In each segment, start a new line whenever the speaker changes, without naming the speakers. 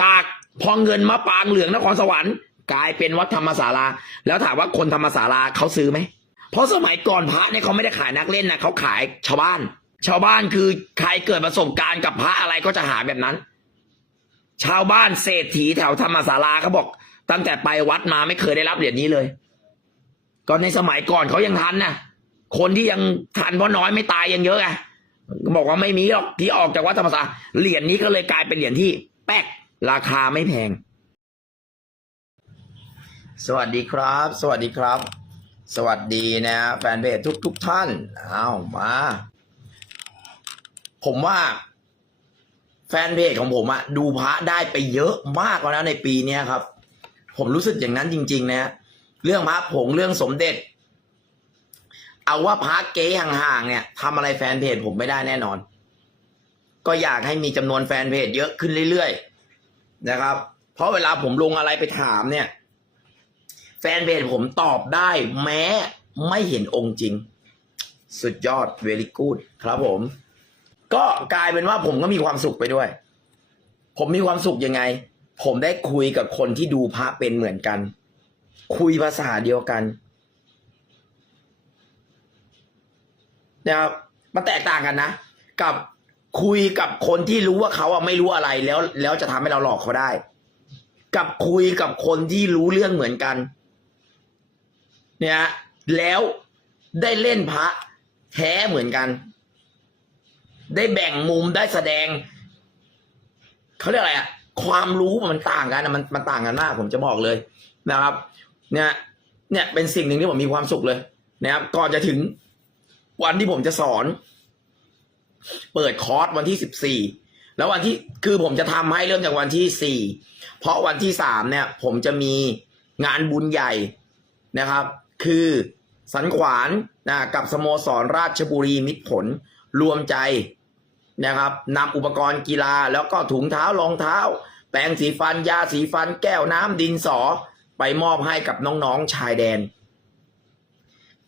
จากพองเงินมาปางเหลืองนครสวรรค์กลายเป็นวัดธรรมศาลา แล้วถามว่าคนธรรมศาลาเขาซื้อไหม เพราะสมัยก่อนพระเนี่ยเขาไม่ได้ขายนักเล่นนะเขาขายชาวบ้าน ชาวบ้านคือใครเกิดประสบการณ์กับพระอะไรก็จะหาแบบนั้น ชาวบ้านเศรษฐีแถวธรรมศาลาเขาบอก ตั้งแต่ไปวัดมาไม่เคยได้รับเหรียญนี้เลยก็ในสมัยก่อนเขายังทันนะคนที่ยังทันเพราะน้อยไม่ตายยังเยอะไงบอกว่าไม่มีหรอกที่ออกจากวัดธรรมศาลาเหรียญนี้ก็เลยกลายเป็นเหรียญที่แป๊ก ราคาไม่แพง สวัสดีครับ สวัสดีครับ สวัสดีนะแฟนเพจทุกทุกท่านเอามา ผมว่า แฟนเพจของผมอะดูพระได้ไปเยอะมากแล้วนะในปีนี้ครับ ผมรู้สึกอย่างนั้นจริง ๆ นะเรื่องพระผงเรื่องสมเด็จ เอาว่าพระเก๊ห่างๆเนี่ยทำอะไรแฟนเพจผมไม่ได้แน่นอน ก็อยากให้มีจำนวนแฟนเพจเยอะขึ้นเรื่อยๆ นะครับ เพราะเวลาผมลงอะไรไปถามเนี่ย แฟนเพจผมตอบได้ แม้ไม่เห็นองค์จริง สุดยอดเวลิกูดครับผม ก็กลายเป็นว่าผมก็มีความสุขไปด้วย ผมมีความสุขยังไง ผมได้คุยกับคนที่ดูพระเป็นเหมือนกัน คุยภาษาเดียวกันนะครับมันแตกต่างกันนะ กับ คุยกับคนที่รู้ว่าเขาอะไม่รู้อะไรแล้ว แล้วจะทำให้เราหลอกเขาได้ กับคุยกับคนที่รู้เรื่องเหมือนกัน เนี่ยแล้วได้เล่นพระแท้เหมือนกัน ได้แบ่งมุมได้แสดงเขาเรียกอะไรอะความรู้มันต่างกันอะมันมันต่างกันมาก ผมจะบอกเลยนะครับ เนี่ย เนี่ยเป็นสิ่งหนึ่งที่ผมมีความสุขเลยนะครับ ก่อนจะถึงวันที่ผมจะสอน เปิดคอร์สวันที่สิบสี่แล้ววันที่คือผมจะทำให้เริ่มจากวันที่สี่เพราะวันที่สามเนี่ย ผมจะมีงานบุญใหญ่นะครับ คือสันขวานนะกับสโมสรราชบุรีมิตรผลรวมใจนะครับนำอุปกรณ์กีฬาแล้วก็ถุงเท้ารองเท้า แปรงสีฟันยาสีฟัน แก้วน้ำดินสอ ไปมอบให้กับน้องๆชายแดน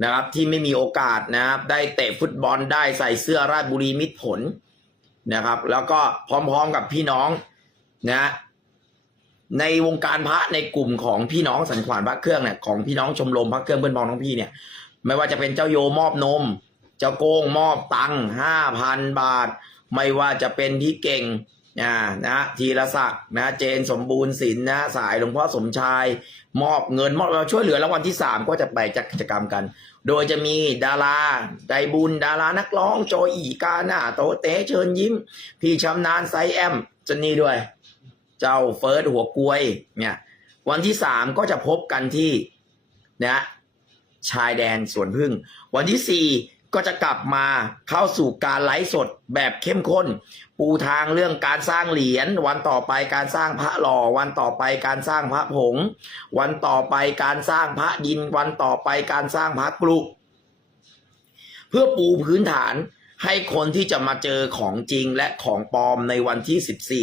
นะครับที่ไม่มีโอกาสนะครับได้เตะฟุตบอลได้ใส่เสื้อราชบุรีมิตรผลนะครับ แล้วก็พร้อมๆกับพี่น้องนะในวงการพระในกลุ่มของพี่น้องสันขวานพระเครื่องเนี่ยของพี่น้องชมรมพระเครื่องเพื่อนพ้องน้องพี่เนี่ย ไม่ว่าจะเป็นเจ้าโยมอบนม เจ้าโกงมอบตังห้าพันบาท ไม่ว่าจะเป็นพี่เก่ง นะนะธีรศักดิ์นะ เจนสมบูรณ์ศิลป์นะสายหลวงพ่อสมชาย มอบเงินมอบเราช่วยเหลือแล้ววันที่สามก็จะไปจัดกิจกรรมกัน โดยจะมีดาราใจบุญ ดารานักร้องโจอีกาหน้าโตเตเชิญยิ้ม พี่ชำนาญไซแอมจนนี่ด้วย เจ้าเฟิร์สหัวกลวยเนี่ยวันที่สามก็จะพบกันที่นะชายแดนสวนพึ่ง วันที่สี่ ก็จะกลับมาเข้าสู่การไลฟ์สดแบบเข้มข้น ปูทางเรื่องการสร้างเหรียญวันต่อไปการสร้างพระหล่อวันต่อไปการสร้างพระผง วันต่อไปการสร้างพระดินวันต่อไปการสร้างพระกรุกเพื่อปูพื้นฐานให้คนที่จะมาเจอของจริงและของปลอมในวันที่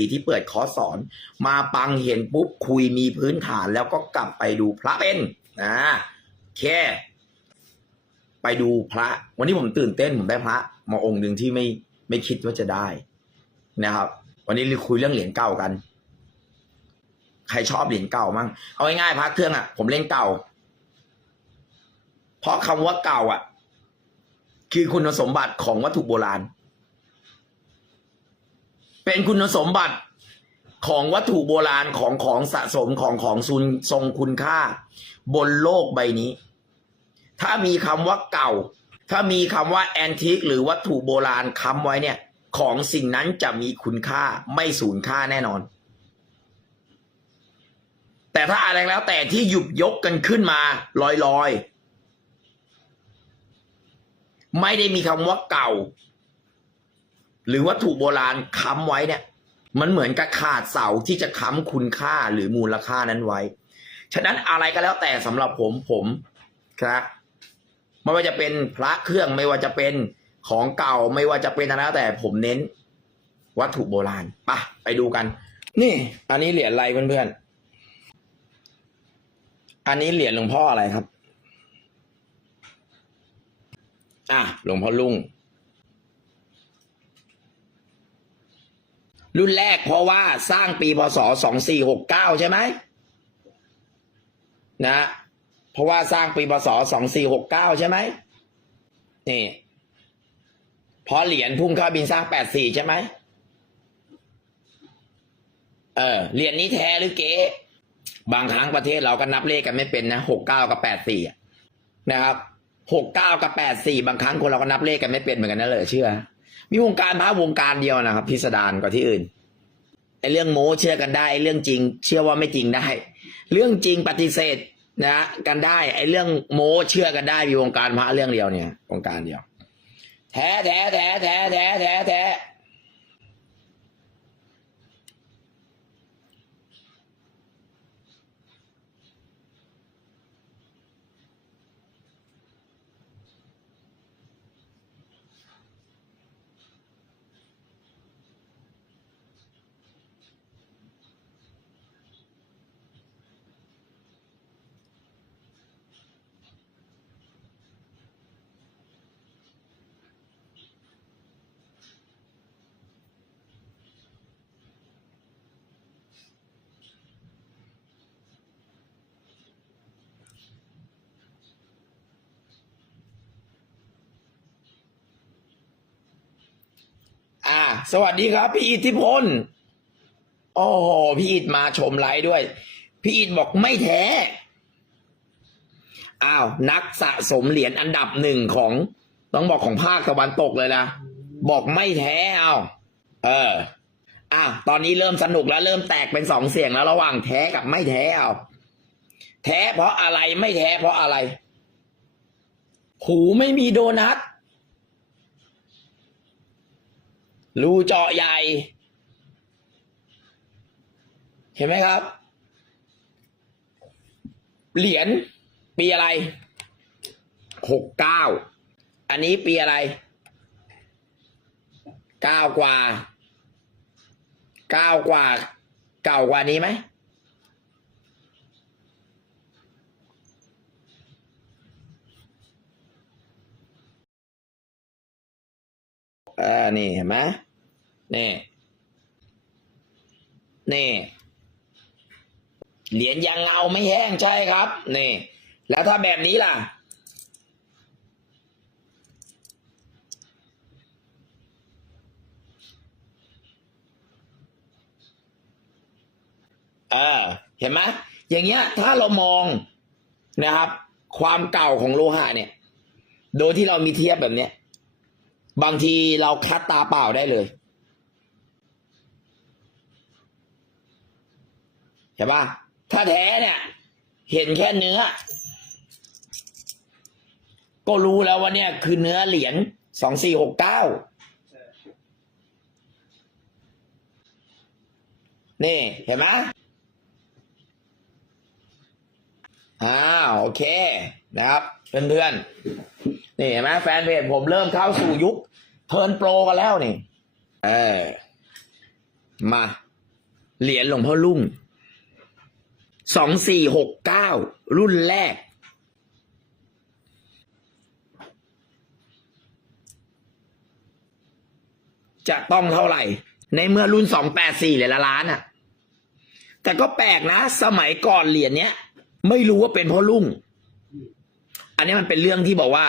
14 ที่เปิดคอร์สสอน มาปังเห็นปุ๊บคุยมีพื้นฐานแล้วก็กลับไปดูพระเป็นนะแค่ ไปดูพระ วันนี้ผมตื่นเต้นผมได้พระมาองค์หนึ่งที่ไม่ไม่คิดว่าจะได้นะครับ วันนี้เราคุยเรื่องเหรียญเก่ากัน ใครชอบเหรียญเก่ามั่งเอาง่ายๆพระเครื่องอะผมเล่นเก่า เพราะคำว่าเก่าอะ คือคุณสมบัติของวัตถุโบราณ เป็นคุณสมบัติของวัตถุโบราณของของสะสมของของซุนทรงคุณค่า บนโลกใบนี้ ถ้ามีคำว่าเก่า ถ้ามีคำว่าแอนทิกหรือวัตถุโบราณค้ำไว้เนี่ย ของสิ่งนั้นจะมีคุณค่าไม่สูญค่าแน่นอน แต่ถ้าอะไรแล้วแต่ที่หยุบยกกันขึ้นมาลอยๆ ไม่ได้มีคำว่าเก่า หรือวัตถุโบราณค้ำไว้เนี่ย มันเหมือนกับขาดเสาที่จะค้ำคุณค่าหรือมูลค่านั้นไว้ ฉะนั้นอะไรก็แล้วแต่สำหรับผมผมครับ ไม่ว่าจะเป็นพระเครื่องไม่ว่าจะเป็นของเก่าไม่ว่าจะเป็นอะไรแล้วแต่ผมเน้น วัตถุโบราณปะไปดูกัน นี่ อันนี้เหรียญอะไรเพื่อนๆอันนี้เหรียญหลวงพ่ออะไรครับ อะหลวงพ่อลุงรุ่นแรกเพราะว่าสร้างปีพศสองสี่หกเก้าใช่ไหมนะ เพราะว่าสร้างปีพศสองสี่หกเก้าใช่ไหมนี่เพราะเหรียญพุ่งเข้าบินสร้างแปดสี่ใช่ไหมเออเหรียญนี้แท้หรือเก๊บางครั้งประเทศเราก็นับเลขกันไม่เป็นนะหกเก้ากับแปดสี่นะครับหกเก้ากับแปดสี่บางครั้งคนเราก็นับเลขกันไม่เป็นเหมือนกันนะเลยเชื่อ มีวงการพระวงการเดียวนะครับพิสดารกว่าที่อื่นไอ้เรื่องโม้เชื่อกันได้เรื่องจริง เชื่อว่าไม่จริงได้ เรื่องจริงปฏิเสธ นะกันได้ ไอ้เรื่องโม้เชื่อกันได้มีวงการพระเรื่องเดียวเนี่ย วงการเดียว แท้แท้แท้แท้แท้แท้แท้อ่า สวัสดีครับ พี่อิทธิพลโอ้โหพี่อิทมาชมไลฟ์ด้วย พี่อิทบอกไม่แท้อ้าวนักสะสมเหรียญอันดับหนึ่งของต้องบอกของภาคตะวันตกเลยนะบอกไม่แท้เอาเอออะตอนนี้เริ่มสนุกแล้วเริ่มแตกเป็นสองเสียงแล้วระหว่างแท้กับไม่แท้เอาแท้เพราะอะไรไม่แท้เพราะอะไร หูไม่มีโดนัท รูเจาะใหญ่ เห็นไหมครับ เหรียญปีอะไรหกเก้าอันนี้ปีอะไรเก้ากว่าเก้ากว่า เก่ากว่านี้ไหม อ่านี่เห็นไหมนี่นี่ เหรียญยังเงาไม่แห้งใช่ครับ นี่ แล้วถ้าแบบนี้ล่ะ เออ เห็นไหมอย่างเงี้ย ถ้าเรามองนะครับ ความเก่าของโลหะเนี่ย โดยที่เรามีเทียบแบบเนี้ย บางทีเราคัดตาเปล่าได้เลยเห็นปะถ้าแท้เนี่ย เห็นแค่เนื้อ ก็รู้แล้วว่าเนี่ย คือเนื้อเหรียญสองสี่หกเก้านี่ เห็นไหม อ้าวโอเคนะครับเพื่อนๆนี่เห็นไหมแฟนเพจผมเริ่มเข้าสู่ยุคเทิร์นโปรกันแล้วนี่ เออ มา เหรียญหลวงพ่อลุ่งสองสี่หกเก้ารุ่นแรก จะต้องเท่าไหร่ ในเมื่อรุ่นสองแปดสี่เหรียญละล้านอะแต่ก็แปลกนะ สมัยก่อนเหรียญเนี้ย ไม่รู้ว่าเป็นเพ่อลุ่งอันนี้มันเป็นเรื่องที่บอกว่า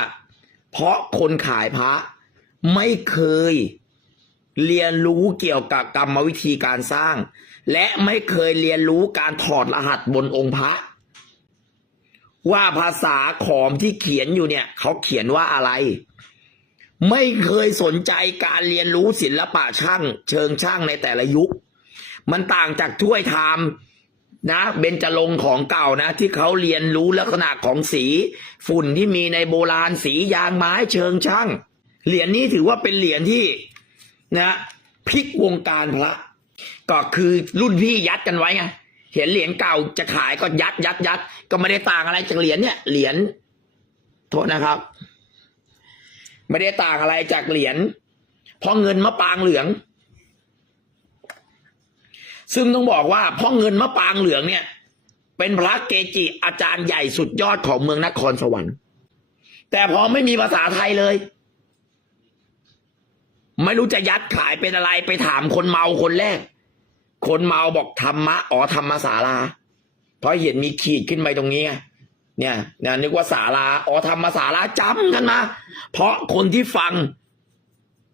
เพราะคนขายพระไม่เคยเรียนรู้เกี่ยวกับกรรมวิธีการสร้าง และไม่เคยเรียนรู้การถอดรหัสบนองค์พระ ว่าภาษาขอมที่เขียนอยู่เนี่ยเขาเขียนว่าอะไร ไม่เคยสนใจการเรียนรู้ศิลปะช่าง เชิงช่างในแต่ละยุค มันต่างจากถ้วยทาม นะเบญจรงของเก่านะ ที่เขาเรียนรู้ลักษณะของสีฝุ่นที่มีในโบราณสียางไม้เชิงช่างเหรียญนี้ถือว่าเป็นเหรียญที่นะพลิกวงการพระ ก็คือรุ่นพี่ยัดกันไว้ไงเห็นเหรียญเก่าจะขายก็ยัดยัดยัดก็ไม่ได้ต่างอะไรจากเหรียญเนี่ยเหรียญโทษนะครับ ไม่ได้ต่างอะไรจากเหรียญพราะเงินมะปรางเหลือง ซึ่งต้องบอกว่าพ่อเงินมะปรางเหลืองเนี่ย เป็นพระเกจิอาจารย์ใหญ่สุดยอดของเมืองนครสวรรค์ แต่พอไม่มีภาษาไทยเลย ไม่รู้จะยัดขายเป็นอะไรไปถามคนเมาคนแรก คนเมาบอกธรรมะอ๋อธรรมศาลา เพราะเห็นมีขีดขึ้นไปตรงนี้ไงเนี่ยเนี่ยนึกว่าศาลาอ๋อธรรมศาลาจำกันมาเพราะคนที่ฟัง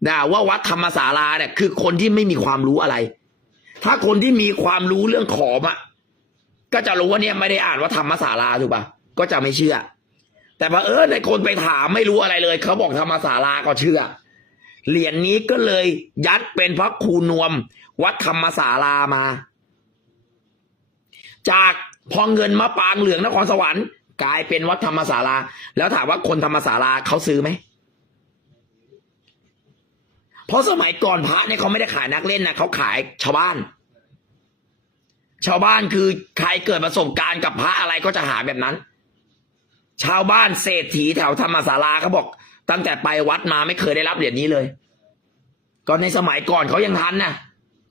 นะว่าวัดธรรมศาลาเนี่ยคือคนที่ไม่มีความรู้อะไร ถ้าคนที่มีความรู้เรื่องขอมอะก็จะรู้ว่าเนี่ยไม่ได้อ่านว่าธรรมศาลาถูกปะก็จะไม่เชื่อ แต่พอเออในคนไปถามไม่รู้อะไรเลย เขาบอกธรรมศาลาก็เชื่อ เหรียญนี้ก็เลยยัดเป็นพระครูนวม วัดธรรมศาลามา จากพอเงินมาปางเหลืองนครสวรรค์กลายเป็นวัดธรรมศาลา แล้วถามว่าคนธรรมศาลาเขาซื้อไหม เพราะสมัยก่อนพระเนี่ยเขาไม่ได้ขายนักเล่นนะเขาขายชาวบ้าน ชาวบ้านคือใครเกิดประสบการณ์กับพระอะไรก็จะหาแบบนั้น ชาวบ้านเศรษฐีแถวธรรมศาลาเขาบอก ตั้งแต่ไปวัดมาไม่เคยได้รับเหรียญนี้เลย ก็ในสมัยก่อนเขายังทันนะ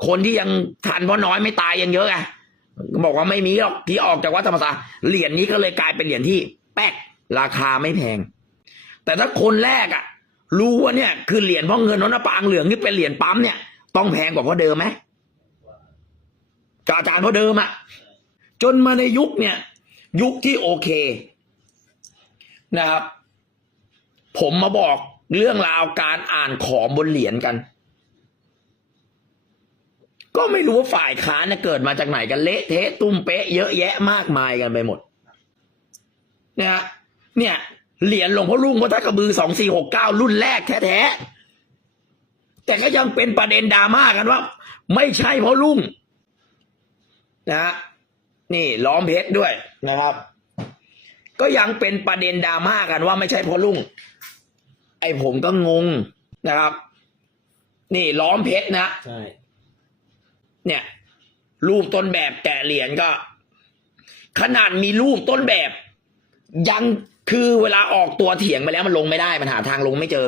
คนที่ยังทันเพราะน้อยไม่ตายยังเยอะไงบอกว่าไม่มีหรอกที่ออกจากวัดธรรมศาลาเหรียญนี้ก็เลยกลายเป็นเหรียญที่ แป๊กราคาไม่แพง แต่ถ้าคนแรกอะ รู้ว่าเนี่ยคือเหรียญพ่อเงินน้นปางเหลืองนี่เป็นเหรียญปั๊มเนี่ยต้องแพงกว่าพ่อเดิมไหมกับอาจารย์พ่อเดิมอะจนมาในยุคเนี่ย ยุคที่โอเคนะครับ ผมมาบอกเรื่องราวการอ่านขอมบนเหรียญกัน ก็ไม่รู้ว่าฝ่ายค้านเนี่ยเกิดมาจากไหนกันเละเทะตุ้มเป๊ะเยอะแยะมากมายกันไปหมดนะฮะเนี่ย เหรียญหลวงพ่อลุงวัดทักกระบือสองสี่หกเก้ารุ่นแรกแท้ๆแต่ก็ยังเป็นประเด็นดราม่ากันว่า ไม่ใช่พ่อลุงนะฮะนี่ล้อมเพชรด้วยนะครับ ก็ยังเป็นประเด็นดราม่ากันว่าไม่ใช่พ่อลุงไอ้ผมก็งงนะครับ นี่ล้อมเพชรนะ
ใช่
เนี่ย รูปต้นแบบแกะเหรียญก็ ขนาดมีรูปต้นแบบ ยัง คือเวลาออกตัวเถียงไปแล้วมันลงไม่ได้ มันหาทางลงไม่เจอ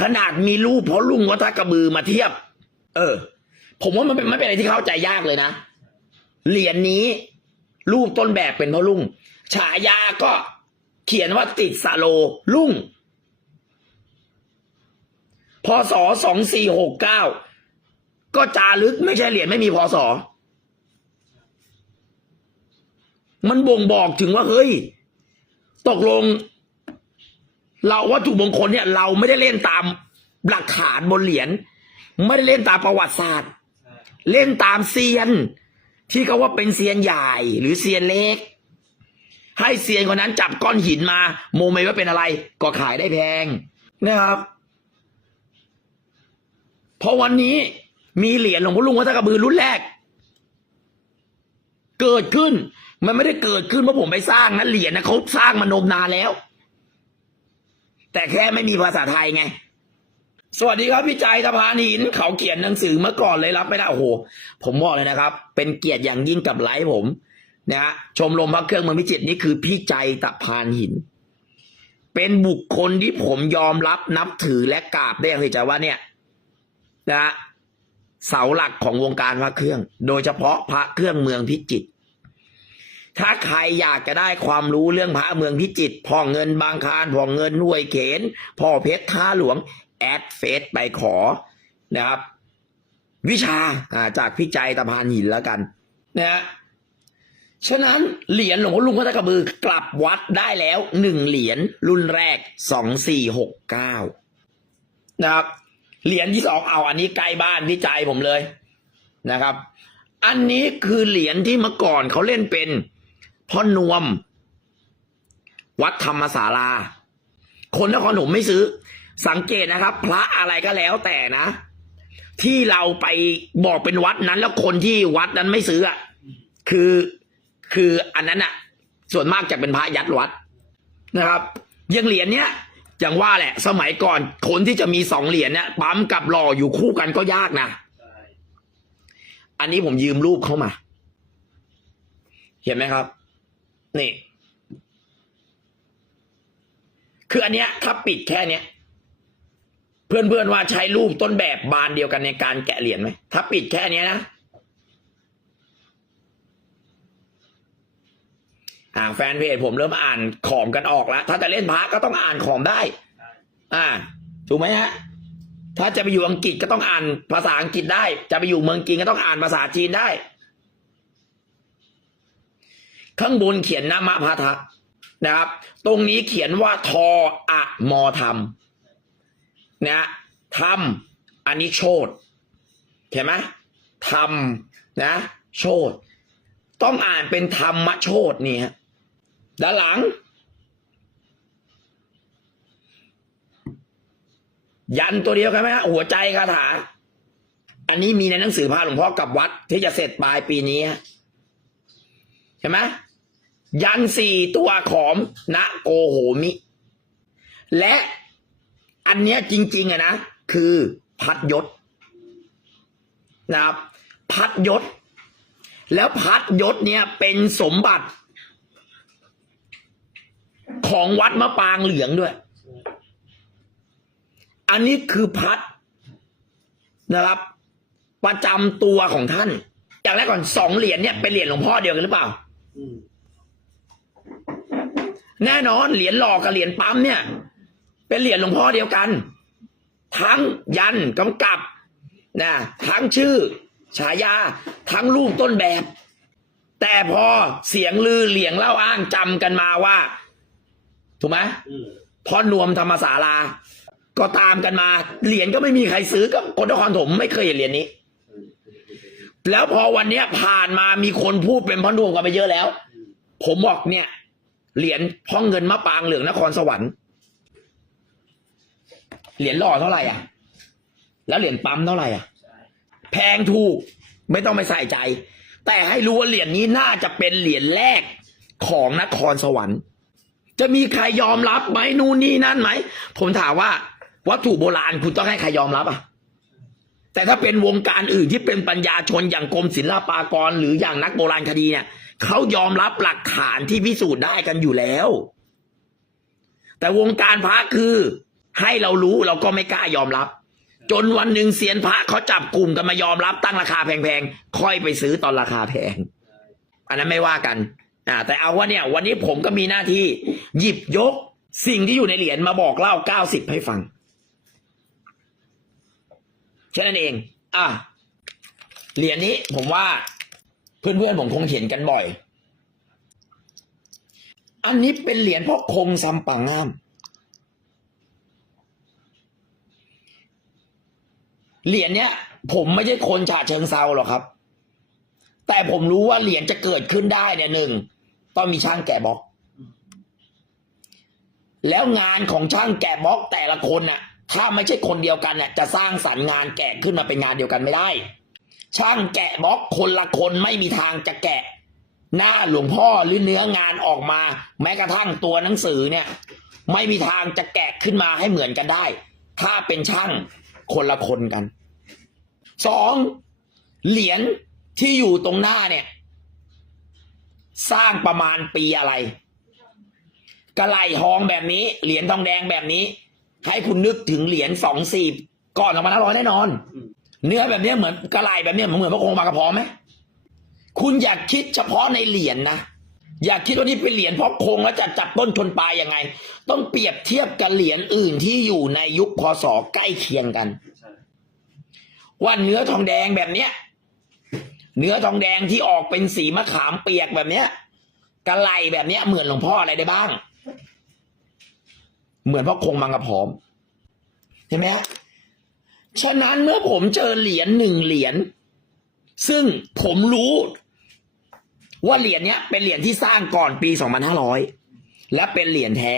ขนาดมีรูปเพราะลุงวัดทักกระบือมาเทียบ เออ ผมว่ามันเป็นไม่เป็นอะไรที่เข้าใจยากเลยนะ เหรียญนี้ รูปต้นแบบเป็นพ่อลุงฉายาก็เขียนว่าติดสาโลลุงพศสองสี่หกเก้าก็จารึกไม่ใช่เหรียญไม่มีพศ มันบ่งบอกถึงว่าเฮ้ย ตกลง เราวัตถุมงคลเนี่ย เราไม่ได้เล่นตามหลักฐานบนเหรียญไม่ได้เล่นตามประวัติศาสตร์ เล่นตามเซียน ที่เขาว่าเป็นเซียนใหญ่หรือเซียนเล็ก ให้เซียนคนนั้นจับก้อนหินมา โมเมว่าเป็นอะไร ก็ขายได้แพงนะครับ เพราะวันนี้มีเหรียญหลวงพ่อลุงวัดตะกระบือรุ่นแรก เกิดขึ้น มันไม่ได้เกิดขึ้นเพราะผมไปสร้างนะเหรียญนะเขาสร้างมานมนานแล้ว แต่แค่ไม่มีภาษาไทยไง สวัสดีครับพี่ใจสะพานหินเขาเขียนหนังสือเมื่อก่อนเลยรับไม่ได้โอ้โหผมบอกเลยนะครับ เป็นเกียรติอย่างยิ่งกับไลฟ์ผมนะฮะชมรมพระเครื่องเมืองพิจิตรนี่คือพี่ใจตะพานหิน เป็นบุคคลที่ผมยอมรับนับถือและกราบได้อย่างที่ใจว่าเนี่ยนะเสาหลักของวงการพระเครื่อง โดยเฉพาะพระเครื่องเมืองพิจิตร ถ้าใครอยากจะได้ความรู้เรื่องพระเมืองพิจิตรพ่อเงินบางคารพ่อเงินห้วยเขนพ่อเพชรท่าหลวง แอดเฟซไปขอนะครับ วิชาจากพี่ใจตะพานหินแล้วกันนะฮะฉะนั้นเหรียญหลวงพ่อลุงพระตะกระบือกลับวัดได้แล้วหนึ่งเหรียญรุ่นแรกสองสี่หกเก้านะครับเหรียญที่สองเอาอันนี้ใกล้บ้านพี่ใจผมเลยนะครับ อันนี้คือเหรียญที่เมื่อก่อนเขาเล่นเป็น พ่อนวม วัดธรรมศาลา คนนครผมไม่ซื้อ สังเกตนะครับ พระอะไรก็แล้วแต่นะ ที่เราไปบอกเป็นวัดนั้น แล้วคนที่วัดนั้นไม่ซื้ออะคือคืออันนั้นอะ ส่วนมากจะเป็นพระยัดวัดนะครับยังเหรียญเนี้ยอย่างว่าแหละ สมัยก่อนคนที่จะมีสองเหรียญเนี่ยปั๊มกับหล่ออยู่คู่กันก็ยากนะอันนี้ผมยืมรูปเข้ามา เห็นไหมครับ นี่ คืออันเนี้ย ถ้าปิดแค่เนี้ย เพื่อนๆว่าใช้รูปต้นแบบบานเดียวกันในการแกะเหรียญไหมถ้าปิดแค่เนี้ยนะอ่าแฟนเพจผมเริ่มอ่านขอมกันออกแล้ว ถ้าจะเล่นพระก็ต้องอ่านขอมได้ อ่า ถูกไหมฮะ ถ้าจะไปอยู่อังกฤษก็ต้องอ่านภาษาอังกฤษได้ จะไปอยู่เมืองจีนก็ต้องอ่านภาษาจีนได้ ข้างบนเขียนนามพาทะนะครับ ตรงนี้เขียนว่าทออะมอธรรมนะธรรมอันนี้โชดเห็นไหมธรรมนะ โชดต้องอ่านเป็นธรรมโชดนี่ฮะด้านหลัง ยันตัวเดียวกันไหมฮะหัวใจคาถา อันนี้มีในหนังสือพาหลวงพ่อกับวัดที่จะเสร็จปลายปีนี้ฮะเห็นไหม ยันสี่ตัวของนะโกโหมิ และอันเนี้ยจริง ๆอะนะ คือพัดยศนะครับ พัดยศ แล้วพัดยศเนี่ยเป็นสมบัติของวัดมะปางเหลืองด้วย อันนี้คือพัดนะครับ ประจำตัวของท่าน อย่างแรกก่อนสองเหรียญเนี่ยเป็นเหรียญหลวงพ่อเดียวกันหรือเปล่า แน่นอนเหรียญหลอกกับเหรียญปั๊มเนี่ย เป็นเหรียญหลวงพ่อเดียวกัน ทั้งยันกำกับนะทั้งชื่อ ฉายา ทั้งรูปต้นแบบ แต่พอเสียงลือเหลียงเล่าอ้างจำกันมาว่า ถูกไหมพอนวมธรรมศาลา ก็ตามกันมา เหรียญก็ไม่มีใครซื้อก็คนนครถมไม่เคยเห็นเหรียญนี้ แล้วพอวันเนี้ยผ่านมามีคนพูดเป็นพอนวมกันไปเยอะแล้ว ผมบอกเนี่ย เหรียญพ่องเงินมะปางเหลืองนครสวรรค์เหรียญหล่อเท่าไหร่อะ แล้วเหรียญปั๊มเท่าไหร่อะ แพงถูกไม่ต้องไปใส่ใจ แต่ให้รู้ว่าเหรียญนี้น่าจะเป็นเหรียญแรกของนครสวรรค์ จะมีใครยอมรับไหมนู่นนี่นั่นไหม ผมถามว่า วัตถุโบราณคุณต้องให้ใครยอมรับอะ แต่ถ้าเป็นวงการอื่นที่เป็นปัญญาชนอย่างกรมศิลปากร หรืออย่างนักโบราณคดีเนี่ย เขายอมรับหลักฐานที่พิสูจน์ได้กันอยู่แล้ว แต่วงการพระคือ ให้เรารู้เราก็ไม่กล้ายอมรับ จนวันหนึ่งเซียนพระเขาจับกลุ่มกันมายอมรับตั้งราคาแพงๆค่อยไปซื้อตอนราคาแพง อันนั้นไม่ว่ากันอ่าแต่เอาว่าเนี่ย วันนี้ผมก็มีหน้าที่ หยิบยกสิ่งที่อยู่ในเหรียญมาบอกเล่าเก้าสิบให้ฟังแค่นั้นเอง อะเหรียญนี้ผมว่า เพื่อนๆผมคงเห็นกันบ่อย อันนี้เป็นเหรียญพ่อคงซัมปังงาม เหรียญเนี้ย ผมไม่ใช่คนฉะเชิงเซาหรอกครับ แต่ผมรู้ว่าเหรียญจะเกิดขึ้นได้เนี่ยหนึ่งต้องมีช่างแกะบล็อก แล้วงานของช่างแกะบล็อกแต่ละคนน่ะ ถ้าไม่ใช่คนเดียวกันเนี่ยจะสร้างสรรค์งานแกะขึ้นมาเป็นงานเดียวกันไม่ได้ ช่างแกะบล็อกคนละคนไม่มีทางจะแกะ หน้าหลวงพ่อหรือเนื้องานออกมา แม้กระทั่งตัวหนังสือเนี่ย ไม่มีทางจะแกะขึ้นมาให้เหมือนกันได้ ถ้าเป็นช่างคนละคนกันสองเหรียญที่อยู่ตรงหน้าเนี่ย สร้างประมาณปีอะไรกระไหลทองแบบนี้ เหรียญทองแดงแบบนี้ ให้คุณนึกถึงเหรียญสองสี่ก่อนสองพันห้าร้อยแน่นอน เนื้อแบบนี้เหมือนกระไหลแบบนี้เหมือนพระคงมากระพร้อมไหมคุณอยากคิดเฉพาะในเหรียญนะอยากคิดว่านี่เป็นเหรียญเพราะคงแล้วจะจับต้นชนปลายยังไง ต้องเปรียบเทียบกับเหรียญอื่นที่อยู่ในยุคพศใกล้เคียงกันว่าเนื้อทองแดงแบบเนี้ย เนื้อทองแดงที่ออกเป็นสีมะขามเปียกแบบเนี้ยกระไลแบบเนี้ยเหมือนหลวงพ่ออะไรได้บ้าง เหมือนพ่อคงมังกรพร้อมเห็นไหมฮะ ฉะนั้นเมื่อผมเจอเหรียญหนึ่งเหรียญซึ่งผมรู้ ว่าเหรียญเนี้ยเป็นเหรียญที่สร้างก่อนปีสองพันห้าร้อยและเป็นเหรียญแท้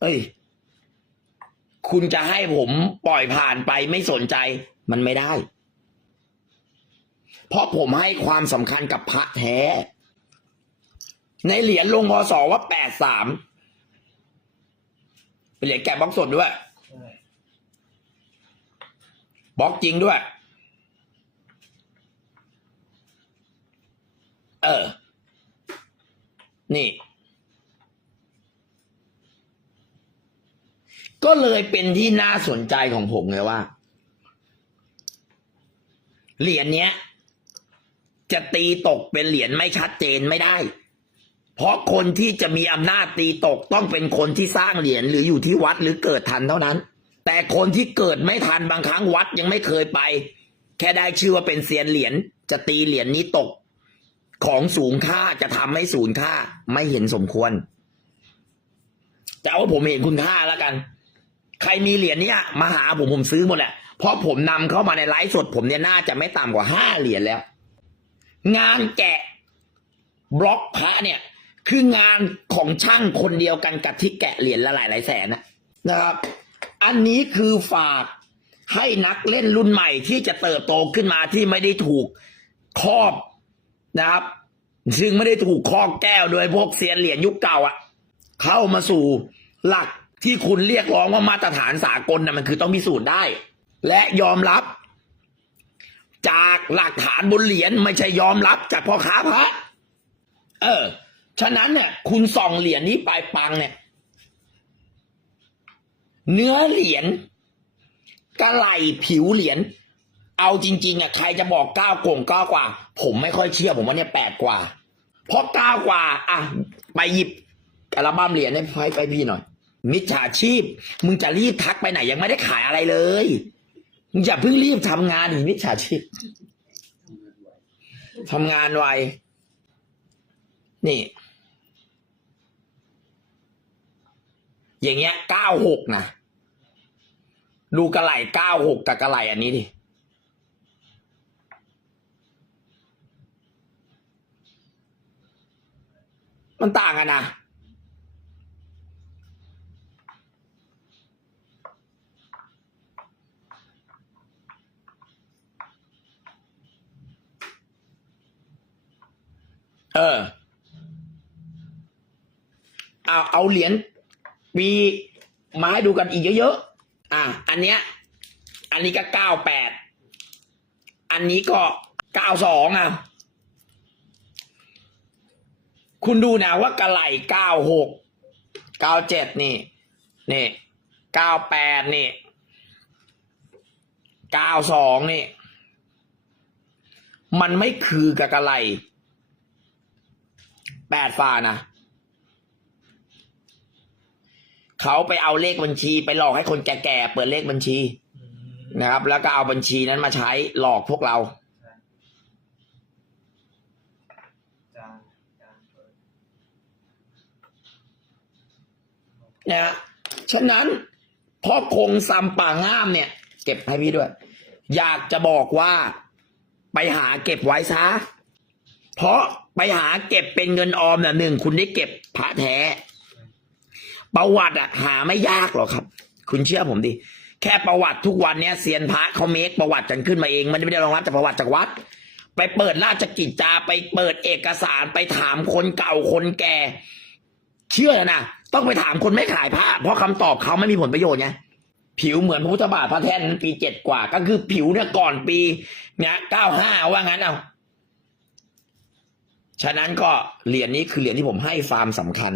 เอ้ย คุณจะให้ผมปล่อยผ่านไปไม่สนใจมันไม่ได้ เพราะผมให้ความสำคัญกับพระแท้ ในเหรียญลงพศว่าแปดสามเป็นเหรียญแกะบล็อกสดด้วย บล็อกจริงด้วย เออ นี่ ก็เลยเป็นที่น่าสนใจของผมไงว่า เหรียญเนี้ย จะตีตกเป็นเหรียญไม่ชัดเจนไม่ได้ เพราะคนที่จะมีอำนาจตีตกต้องเป็นคนที่สร้างเหรียญหรืออยู่ที่วัดหรือเกิดทันเท่านั้น แต่คนที่เกิดไม่ทันบางครั้งวัดยังไม่เคยไป แค่ได้ชื่อว่าเป็นเซียนเหรียญจะตีเหรียญนี้ตก ของสูงค่าจะทำให้สูญค่าไม่เห็นสมควรจะเอาว่าผมเห็นคุณค่าแล้วกัน ใครมีเหรียญเนี้ยมาหาผมผมซื้อหมดแหละเพราะผมนำเข้ามาในไลฟ์สดผมเนี่ยน่าจะไม่ต่ำกว่าห้าเหรียญแล้ว งานแกะบล็อกพระเนี่ย คืองานของช่างคนเดียวกันกับที่แกะเหรียญละหลายหลายแสนนะครับ อันนี้คือฝากให้นักเล่นรุ่นใหม่ที่จะเติบโตขึ้นมาที่ไม่ได้ถูกครอบนะครับ ซึ่งไม่ได้ถูกครอบแก้วโดยพวกเซียนเหรียญยุคเก่าอะเข้ามาสู่หลักที่คุณเรียกร้องว่ามาตรฐานสากลนะมันคือต้องพิสูจน์ได้ และยอมรับ จากหลักฐานบนเหรียญไม่ใช่ยอมรับจากพ่อค้าพระ เออ ฉะนั้นเนี่ยคุณส่องเหรียญนี้ไปปังเนี่ย เนื้อเหรียญกระไหลผิวเหรียญเอาจริง ๆอะใครจะบอกเก้าโก่งเก้ากว่า ผมไม่ค่อยเชื่อผมว่าเนี่ยแปดกว่า เพราะเก้ากว่าอะไปหยิบอัลบั้มเหรียญให้ไปพี่หน่อย มิจฉาชีพ มึงจะรีบทักไปไหนยังไม่ได้ขายอะไรเลยมึงอย่าเพิ่งรีบทำงานดิมิจฉาชีพทำงานไวนี่ อย่างเงี้ยเก้าหกนะดูกระไหล่เก้าหกกับกระไหล่อันนี้ดิมันต่างกันนะเออ เอาเอาเหรียญ มีมาให้ดูกันอีกเยอะๆ อะ อันเนี้ย อันนี้ก็เก้าแปด อันนี้ก็เก้าสองอะ คุณดูนะว่ากระไหล่เก้าหก เก้าเจ็ดนี่ นี่ เก้าแปดนี่ เก้าสองนี่ มันไม่คือกับกระไหล่แปดฟ้านะ เขาไปเอาเลขบัญชีไปหลอกให้คนแก่ๆเปิดเลขบัญชีนะครับ แล้วก็เอาบัญชีนั้นมาใช้หลอกพวกเรา
จานจานเปิด
นะฮะฉะนั้นพ่อคงซัมป่าง่ามเนี่ย เก็บให้พี่ด้วย อยากจะบอกว่าไปหาเก็บไว้ซะเพราะไปหาเก็บเป็นเงินออมน่ะหนึ่งคุณได้เก็บพระแท้ ประวัติอะหาไม่ยากหรอกครับ คุณเชื่อผมดิแค่ประวัติทุกวันเนี้ยเซียนพระเขาเมคประวัติกันขึ้นมาเอง มันไม่ได้รองรับจากประวัติจากวัด ไปเปิดราชกิจจาไปเปิดเอกสารไปถามคนเก่าคนแก่ เชื่อนะต้องไปถามคนไม่ขายพระเพราะคำตอบเขาไม่มีผลประโยชน์ไงผิวเหมือนพระพุทธบาทพระแท่นปีเจ็ดกว่า ก็คือผิวเนี่ยก่อนปีเนี่ยเก้าห้าว่างั้นเอาฉะนั้นก็เหรียญนี้คือเหรียญที่ผมให้ฟาร์มสำคัญ